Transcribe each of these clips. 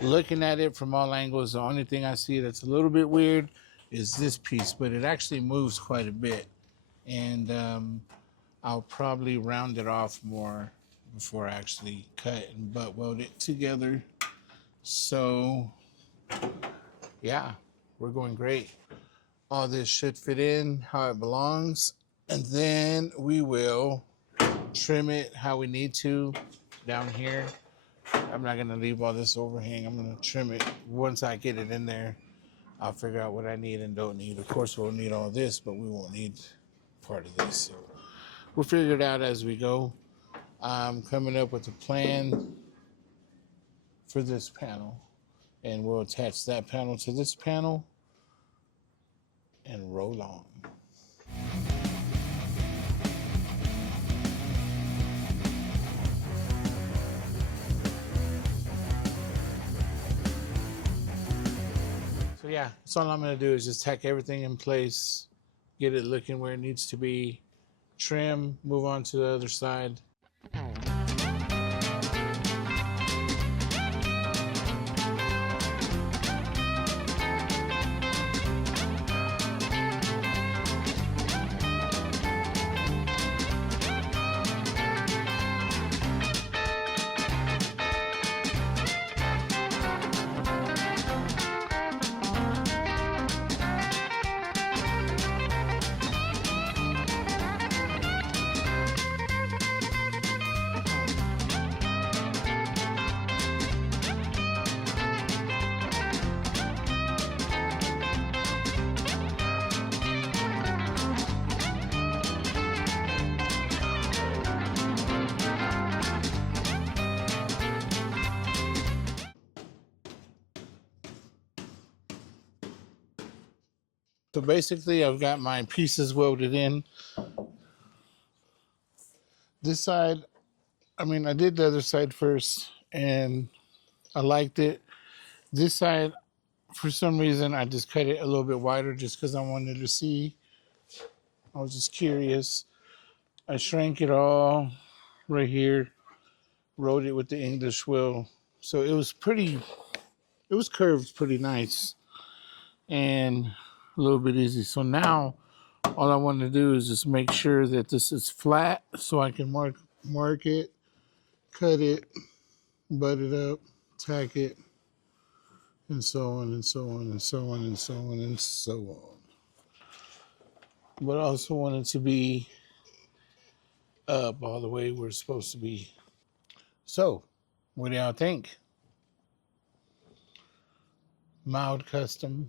Looking at it from all angles, the only thing I see that's a little bit weird is this piece, but it actually moves quite a bit. And I'll probably round it off more before I actually cut and butt weld it together. So yeah, we're going great. All this should fit in how it belongs. And then we will trim it how we need to down here. I'm not gonna leave all this overhang. I'm gonna trim it once I get it in there. I'll figure out what I need and don't need. Of course, we'll need all this, but we won't need part of this. So we'll figure it out as we go. I'm coming up with a plan for this panel, and we'll attach that panel to this panel and roll on. So yeah, that's all I'm gonna do is just tack everything in place, get it looking where it needs to be, trim, move on to the other side. So basically I've got my pieces welded in. This side, I mean, I did the other side first and I liked it. This side, for some reason, I just cut it a little bit wider just because I wanted to see. I was just curious. I shrank it all right here, rode it with the English wheel. So it was curved pretty nice and a little bit easy. So now all I want to do is just make sure that this is flat so I can mark it, cut it, butt it up, tack it, and so on and so on and so on and so on and so on. But I also want it to be up all the way where it's supposed to be. So, what do y'all think? Mild custom.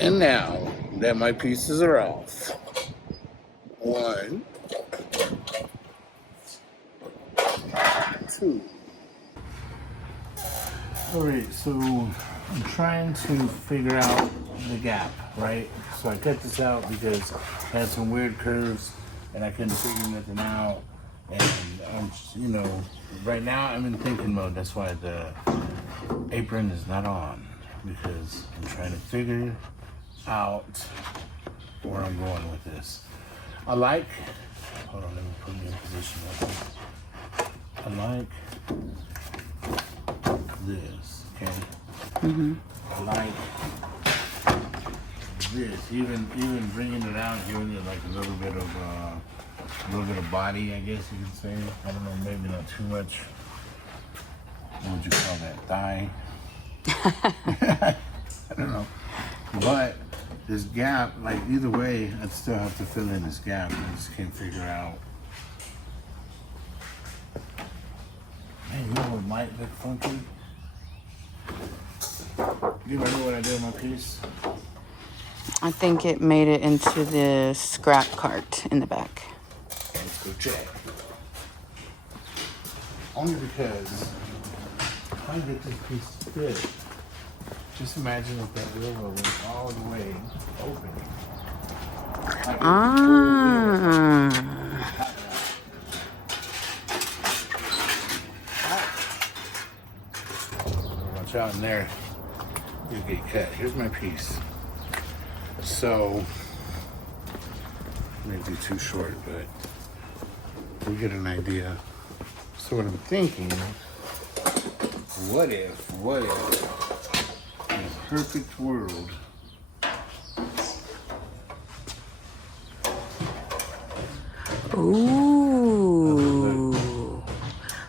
And now that my pieces are off, 1, 2. All right, so I'm trying to figure out the gap, right? So I cut this out because it had some weird curves and I couldn't figure nothing out. And I'm, right now I'm in thinking mode. That's why the apron is not on, because I'm trying to figure out where I'm going with this. Hold on, let me put me in position real quick. I like this, okay? I like this, even bringing it out, giving it like a little bit of body, I guess you could say. I don't know, maybe not too much. What would you call that? Thigh? I don't know. But this gap, like either way, I'd still have to fill in this gap. I just can't figure out. Man, you know what might look funky? You remember what I did with my piece? I think it made it into the scrap cart in the back. Let's go check. Only because if I get this piece to fit, just imagine if that wheel went all the way open. Ah. Watch out in there. You get cut. Here's my piece. So, maybe too short, but we get an idea. So what I'm thinking, what if, in a perfect world, Ooh.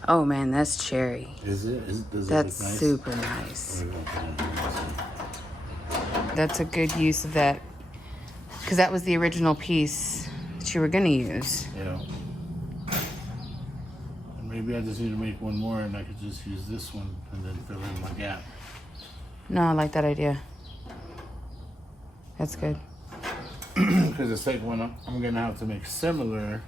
Oh man, that's cherry. does it That's look nice? super nice. That's a good use of that. Because that was the original piece that you were going to use. Yeah. And maybe I just need to make one more and I could just use this one and then fill in my gap. No, I like that idea. That's good. Because the second one I'm going to have to make similar.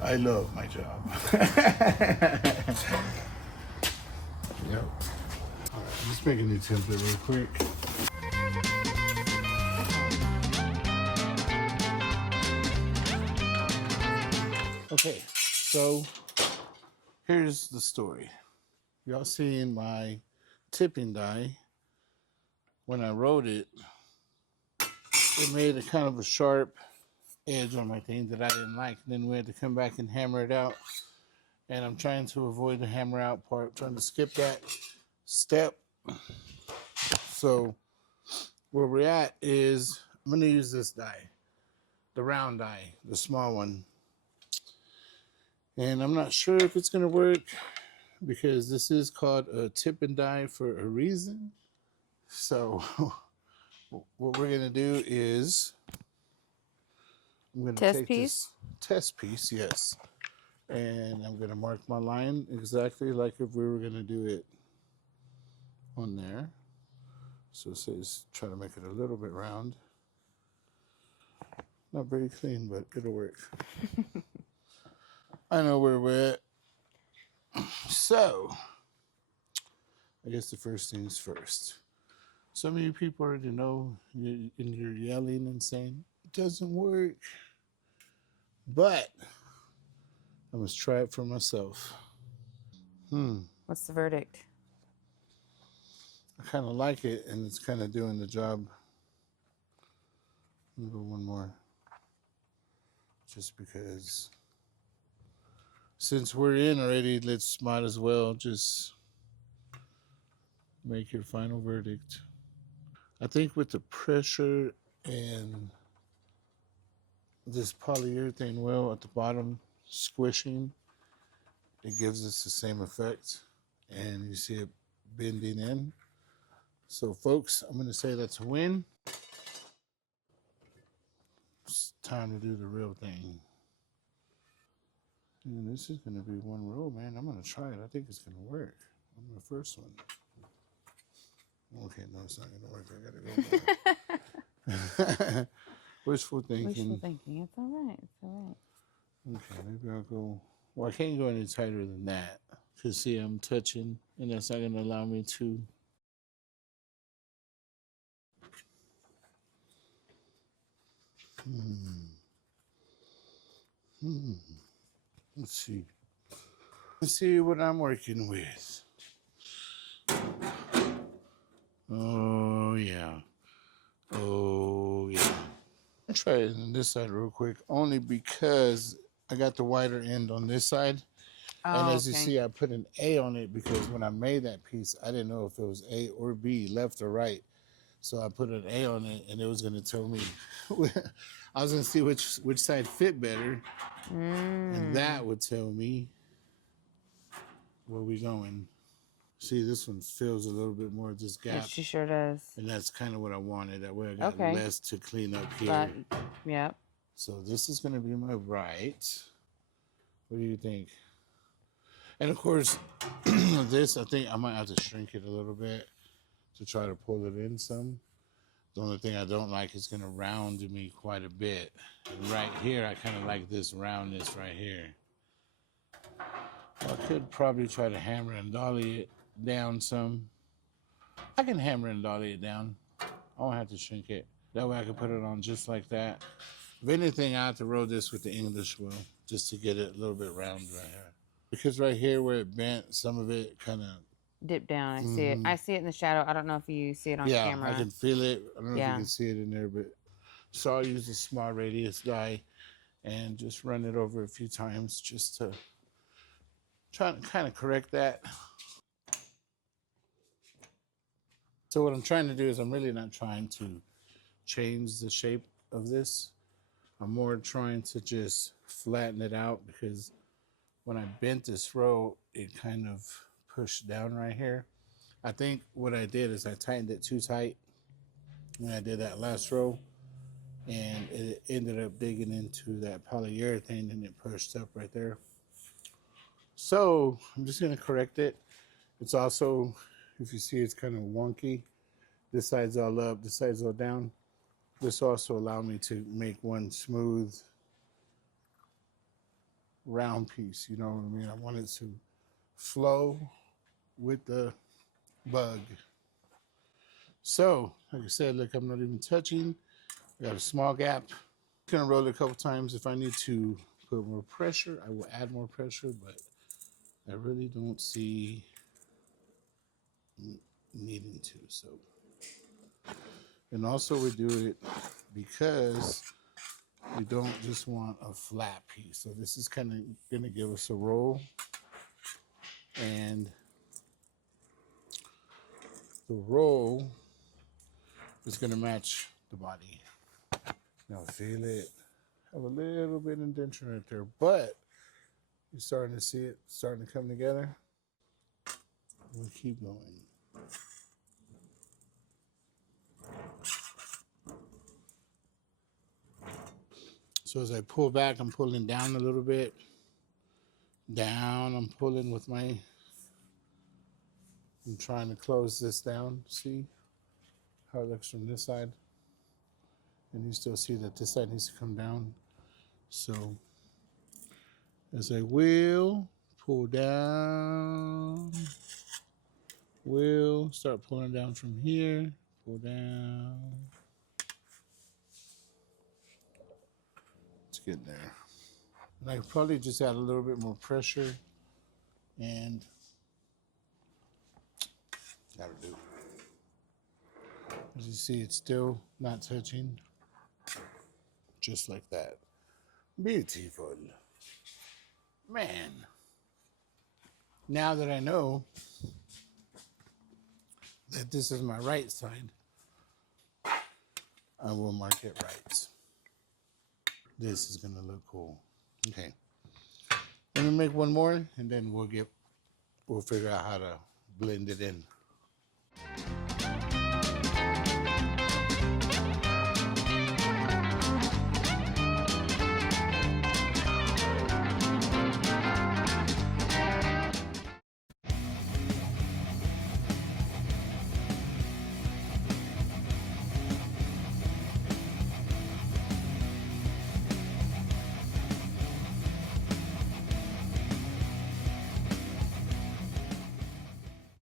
I love my job. Yep. All right, let's make a new template real quick. Okay, so here's the story. Y'all seen my tipping die. When I wrote it, it made a kind of a sharp edge on my thing that I didn't like. Then we had to come back and hammer it out. And I'm trying to avoid the hammer out part, trying to skip that step. So where we're at is I'm going to use this die, the round die, the small one. And I'm not sure if it's going to work because this is called a tip and die for a reason. So what we're going to do is I'm going to take this test piece, yes. And I'm going to mark my line exactly like if we were going to do it on there. So it says try to make it a little bit round. Not very clean, but it'll work. I know where we're at. So, I guess the first things first. Some of you people already know, and you're yelling and saying, it doesn't work. But, I must try it for myself. What's the verdict? I kind of like it, and it's kind of doing the job. Let me go one more. Just because, since we're in already, let's might as well just make your final verdict. I think with the pressure and this polyurethane well at the bottom squishing, it gives us the same effect. And you see it bending in. So folks, I'm going to say that's a win. It's time to do the real thing. And this is going to be one row, man. I'm going to try it. I think it's going to work on the first one. Okay, no, it's not going to work. I got to go more. Wishful thinking. Wishful thinking. It's all right. It's all right. Okay, maybe I'll go. Well, I can't go any tighter than that. Because, see, I'm touching, and that's not going to allow me to. Let's see. Let's see what I'm working with. Oh, yeah. Oh, yeah. I'll try it on this side real quick, only because I got the wider end on this side. And as you see, I put an A on it because when I made that piece, I didn't know if it was A or B, left or right. So I put an A on it, and it was going to tell me. I was going to see which side fit better, and that would tell me where we going. See, this one fills a little bit more of this gap. She sure does. And that's kind of what I wanted. That way I got less to clean up here. Yep. So this is going to be my right. What do you think? And of course, this, I think I might have to shrink it a little bit to try to pull it in some. The only thing I don't like is going to round me quite a bit. And right here, I kind of like this roundness right here. I could probably try to hammer and dolly it down some. I can hammer and dolly it down. I won't have to shrink it. That way I can put it on just like that. If anything, I have to roll this with the English wheel just to get it a little bit round right here. Because right here where it bent, some of it kind of dip down. I see it. I see it in the shadow. I don't know if you see it on camera. I can feel it. I don't know if you can see it in there, but so I'll use a small radius die and just run it over a few times just to try to kind of correct that. So what I'm trying to do is I'm really not trying to change the shape of this. I'm more trying to just flatten it out because when I bent this row, it kind of pushed down right here. I think what I did is I tightened it too tight when I did that last row, and it ended up digging into that polyurethane and it pushed up right there. So I'm just going to correct it. It's also, if you see, it's kind of wonky. This side's all up, this side's all down. This also allowed me to make one smooth round piece, you know what I mean? I want it to flow with the bug. So, like I said, look, I'm not even touching. I got a small gap. I'm gonna roll it a couple times. If I need to put more pressure, I will add more pressure, but I really don't see needing to. So, and also we do it because we don't just want a flat piece. So this is kind of gonna give us a roll, and the roll is gonna match the body. Now feel it. Have a little bit of indentation right there, but you're starting to see it starting to come together. We'll keep going. So as I pull back, I'm pulling down a little bit. Down, I'm pulling with my, I'm trying to close this down. See how it looks from this side? And you still see that this side needs to come down. So as I will pull down, will start pulling down from here, pull down. Let's get there. And I could probably just add a little bit more pressure, and that'll do. As you see, it's still not touching. Just like that. Beautiful. Man. Now that I know that this is my right side, I will mark it right. This is gonna look cool. Okay. Let me make one more and then we'll figure out how to blend it in.